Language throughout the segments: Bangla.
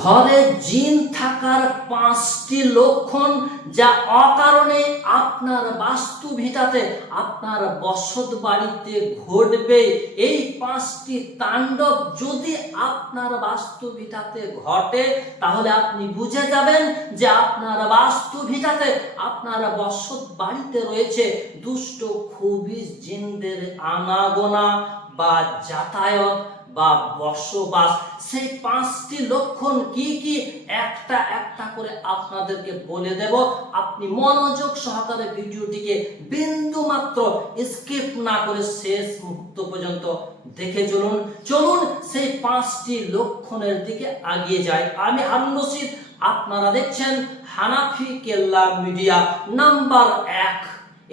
ঘরে জিন থাকার 5টি লক্ষণ যা অকারণে আপনার বাস্তু ভিটাতে আপনার বসত বাড়িতে ঘটবে। এই 5টি তাণ্ডব যদি আপনার বাস্তু ভিটাতে ঘটে তাহলে আপনি বুঝে যাবেন যে আপনার বাস্তু ভিটাতে আপনার বসত বাড়িতে রয়েছে দুষ্ট খবিশ জিনদের আনাগোনা বা যাতায়াত বা বসবাস। সেই 5টি লক্ষণ কি কি একটা একটা করে আপনাদেরকে বলে দেব। আপনি মনোযোগ সহকারে ভিডিওটিকে বিন্দু মাত্র স্কিপ না করে শেষ মুহূর্ত পর্যন্ত দেখে চলুন সেই 5টি লক্ষণের দিকে এগিয়ে যাই। আমি হারুন রশিদ, আপনারা দেখছেন হানাফি কেল্লা মিডিয়া। নাম্বার 1,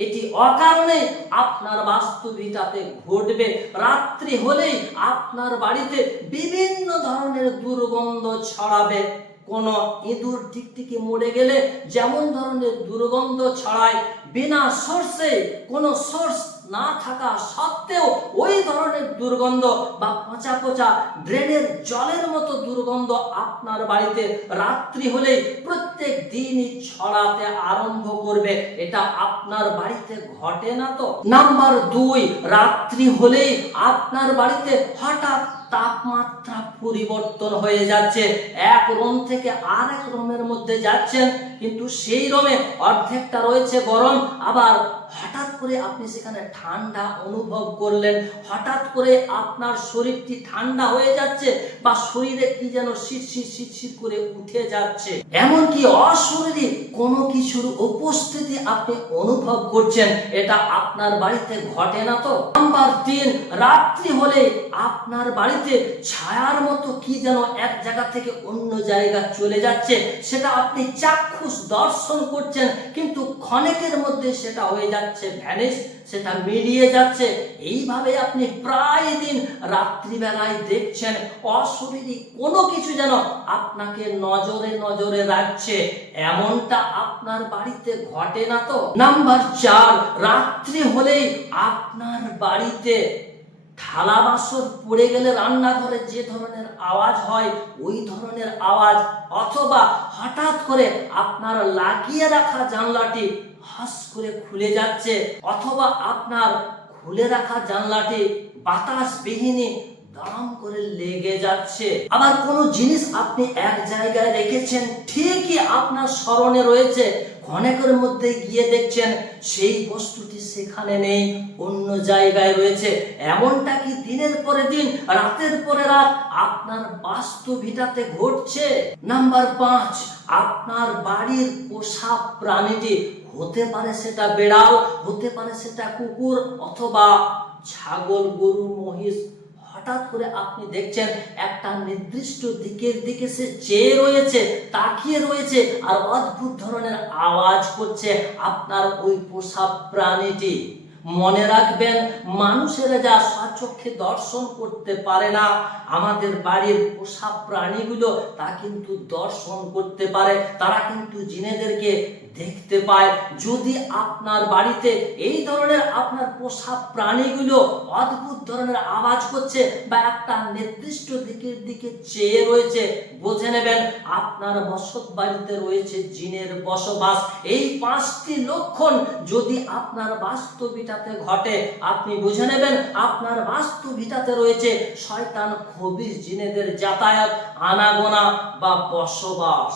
এটি অকারণে আপনার বাস্তু ভিটাতে ঘটবে। রাত্রি হলেই আপনার বাড়িতে বিভিন্ন ধরনের দুর্গন্ধ ছড়াবে। কোন ইঁদুর টিকটিকি মরে গেলে যেমন ধরনের দুর্গন্ধ ছড়ায়, বিনা সোর্সে কোনো সোর্স না থাকা সত্ত্বেও ওই ধরনের দুর্গন্ধ বা পচা পচা ড্রেনের জলের মতো দুর্গন্ধ আপনার বাড়িতে রাত্রি হলেই প্রত্যেক দিনই ছড়াতে আরম্ভ করবে। এটা আপনার বাড়িতে ঘটে না তো? নাম্বার 2, রাত্রি হলেই আপনার বাড়িতে হঠাৎ তাপমাত্রা পরিবর্তন হয়ে যাচ্ছে। এক রুম থেকে আরেক রুমের মধ্যে যাচ্ছেন, কিন্তু সেই রুমে অর্ধেকটা রয়েছে গরম, আবার হঠাৎ করে আপনি সেখানে ঠান্ডা অনুভব করলেন। হঠাৎ করে আপনার শরীরটি ঠান্ডা হয়ে যাচ্ছে বা শরীরে কি যেন শিরশির করে উঠে যাচ্ছে, এমনকি অশরীরী কোনো কিছুর উপস্থিতি আপনি অনুভব করছেন। এটা আপনার বাড়িতে ঘটে না তো? নাম্বার 3, রাত্রি হলে আপনার বাড়িতে ছায়ার মতো কি যেন এক জায়গা থেকে অন্য জায়গা চলে যাচ্ছে। সেটা আপনি চাক্ষুষ দর্শন করছেন, কিন্তু ক্ষণিকের মধ্যে সেটা হয়ে যাচ্ছে ভ্যানিশ, সেটা মিলিয়ে যাচ্ছে। এইভাবে আপনি প্রায় দিন রাত্রিবেলায় দেখছেন অশরীরী কোনো কিছু যেন আপনাকে নজরে রাখছে। এমনটা আপনার বাড়িতে ঘটে না তো? নাম্বার 4, রাত্রি হলেই আপনার বাড়িতে থালা বাসন পড়ে গেলে রান্নাঘরে যে ধরনের আওয়াজ হয় ওই ধরনের আওয়াজ, অথবা হঠাৎ করে আপনার লাগিয়ে রাখা জানলাটি হাস করে খুলে যাচ্ছে, অথবা আপনার খুলে রাখা জানলাটি বাতাসবিহীনে দাম করে লেগে যাচ্ছে। আবার কোনো জিনিস আপনি এক জায়গায় রেখেছেন, ঠিকই আপনার স্মরণে রয়েছে, ক্ষণেকের মধ্যে গিয়ে দেখছেন সেই বস্তুটি সেখানে নেই, অন্য জায়গায় রয়েছে। এমনটা কি দিনের পরে দিন, রাতের পরে রাত আপনার বাস্তু ভিটাতে ঘটছে? নাম্বার 5, আপনার বাড়ির পোষা প্রাণীটি, হতে পারে সেটা বেড়াল, হতে পারে সেটা কুকুর, অথবা ছাগল, গরু, মহিষ, হঠাৎ করে আপনি দেখছেন একটা নির্দিষ্ট দিকের দিকে সে চেয়ে রয়েছে, তাকিয়ে রয়েছে, আর অদ্ভুত ধরনের আওয়াজ করছে আপনার ওই পোষা প্রাণীটি। মনে রাখবেন, মানুষেরা যা স্বচক্ষে দর্শন করতে পারে না, আমাদের বাড়ির পোষা প্রাণীগুলো তা কিন্তু দর্শন করতে পারে। তারা কিন্তু জিনেদেরকে দেখতে পায়। যদি আপনার বাড়িতে এই ধরনের আপনার পোষা প্রাণীগুলো অদ্ভুত ধরনের আওয়াজ করছে বা একটা নির্দিষ্ট দিকের দিকে চেয়ে রয়েছে, বুঝে নেবেন আপনার বসত বাড়িতে রয়েছে জিনের বসবাস। এই 5টি লক্ষণ যদি আপনার বাস্তু ভিটাতে ঘটে, আপনি বুঝে নেবেন আপনার বাস্তু ভিটাতে রয়েছে শয়তান খবিশ জিনেদের যাতায়াত, আনাগোনা বা বসবাস।